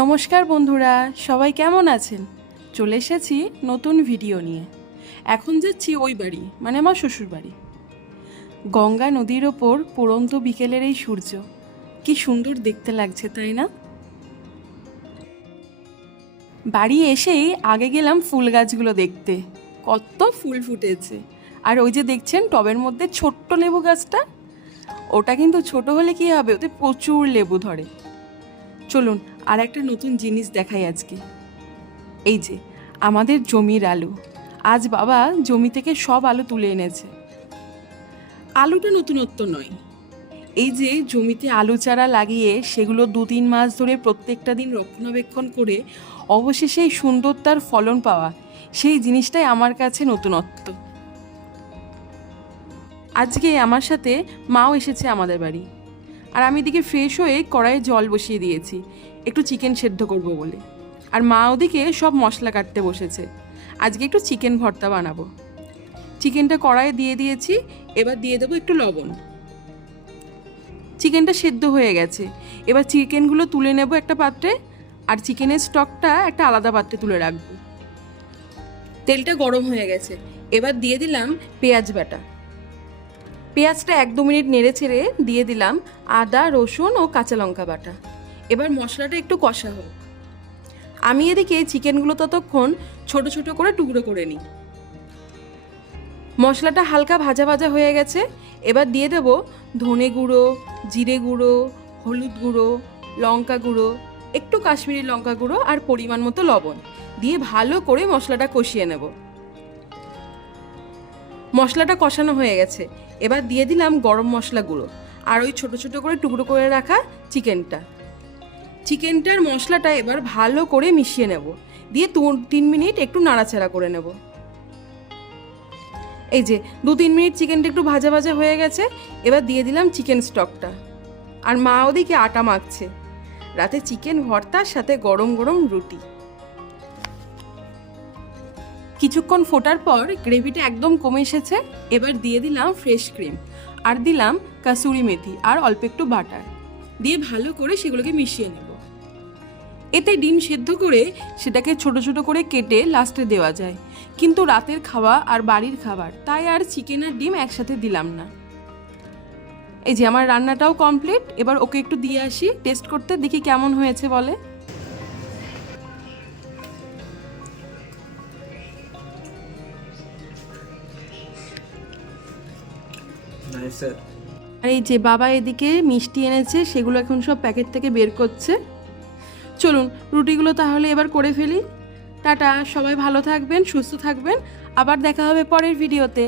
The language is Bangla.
নমস্কার বন্ধুরা, সবাই কেমন আছেন? চলে এসেছি নতুন ভিডিও নিয়ে। এখন যাচ্ছি ওই বাড়ি, মানে আমার শ্বশুর বাড়ি। গঙ্গা নদীর ওপর পড়ন্ত বিকেলের এই সূর্য কি সুন্দর দেখতে লাগছে, তাই না? বাড়ি এসেই আগে গেলাম ফুল গাছগুলো দেখতে, কত ফুল ফুটেছে। আর ওই যে দেখছেন টবের মধ্যে ছোট্ট লেবু গাছটা, ওটা কিন্তু ছোট হলে কি হবে, ওতে প্রচুর লেবু ধরে। চলুন আর একটা নতুন জিনিস দেখাই আজকে। এই যে আমাদের জমির আলু, আজ বাবা জমি থেকে সব আলু তুলে এনেছে। আলুটা নতুনত্ব নয়, এই যে জমিতে আলু চারা লাগিয়ে সেগুলো 2-3 মাস ধরে প্রত্যেকটা দিন রক্ষণাবেক্ষণ করে অবশেষে এই সুন্দরতার ফলন পাওয়া, সেই জিনিসটাই আমার কাছে নতুনত্ব। আজকে আমার সাথে মাও এসেছে আমাদের বাড়ি, আর আমি এদিকে ফ্রেশ হয়ে কড়াইয়ে জল বসিয়ে দিয়েছি একটু চিকেন সেদ্ধ করব বলে। আর মা ওদিকে সব মশলা কাটতে বসেছে, আজকে একটু চিকেন ভর্তা বানাবো। চিকেনটা কড়াইয়ে দিয়ে দিয়েছি, এবার দিয়ে দেবো একটু লবণ। চিকেনটা সেদ্ধ হয়ে গেছে, এবার চিকেনগুলো তুলে নেব একটা পাত্রে, আর চিকেনের স্টকটা একটা আলাদা পাত্রে তুলে রাখবো। তেলটা গরম হয়ে গেছে, এবার দিয়ে দিলাম পেঁয়াজ বাটা। পেঁয়াজটা 1-2 মিনিট নেড়ে ছেড়ে দিয়ে দিলাম আদা, রসুন ও কাঁচা লঙ্কা বাটা। এবার মশলাটা একটু কষা হোক। আমি এদিকে চিকেনগুলো ততক্ষণ ছোট ছোট করে টুকরো করে নিই। মশলাটা হালকা ভাজা ভাজা হয়ে গেছে, এবার দিয়ে দেব ধনে গুঁড়ো, জিরে গুঁড়ো, হলুদ গুঁড়ো, লঙ্কা গুঁড়ো, একটু কাশ্মীরি লঙ্কা গুঁড়ো আর পরিমাণ মতো লবণ দিয়ে ভালো করে মশলাটা কষিয়ে নেব। মশলাটা কষানো হয়ে গেছে, এবার দিয়ে দিলাম গরম মশলা গুঁড়ো আর ওই ছোট ছোট করে টুকরো করে রাখা চিকেনটার মশলাটা এবার ভালো করে মিশিয়ে নেব, দিয়ে 2-3 মিনিট একটু নাড়াচাড়া করে নেব। এই যে 2-3 মিনিট চিকেনটা একটু ভাজা ভাজা হয়ে গেছে, এবার দিয়ে দিলাম চিকেন স্টকটা। আর মা ওদিকে আটা মাখছে, রাতে চিকেন ভর্তার সাথে গরম গরম রুটি। কিছুক্ষণ ফোটার পর গ্রেভিটা একদম কমে এসেছে, এবার দিয়ে দিলাম ফ্রেশ ক্রিম আর দিলাম কাসুরি মেথি আর অল্প একটু বাটার দিয়ে ভালো করে সেগুলোকে মিশিয়ে নেব। এতে ডিম সেদ্ধ করে সেটাকে ছোট ছোট করে কেটে লাস্টে দেওয়া যায়, কিন্তু রাতের খাওয়া আর বাড়ির খাবার, তাই আর চিকেন আর ডিম একসাথে দিলাম না। এই যে আমার রান্নাটাও কমপ্লিট, এবার ওকে একটু দিয়ে আসি টেস্ট করতে, দেখি কেমন হয়েছে বলে। আর এই যে বাবা এদিকে মিষ্টি এনেছে, সেগুলো এখন সব প্যাকেট থেকে বের করছে। চলুন রুটিগুলো তাহলে এবার করে ফেলি। টাটা, সবাই ভালো থাকবেন, সুস্থ থাকবেন, আবার দেখা হবে পরের ভিডিওতে।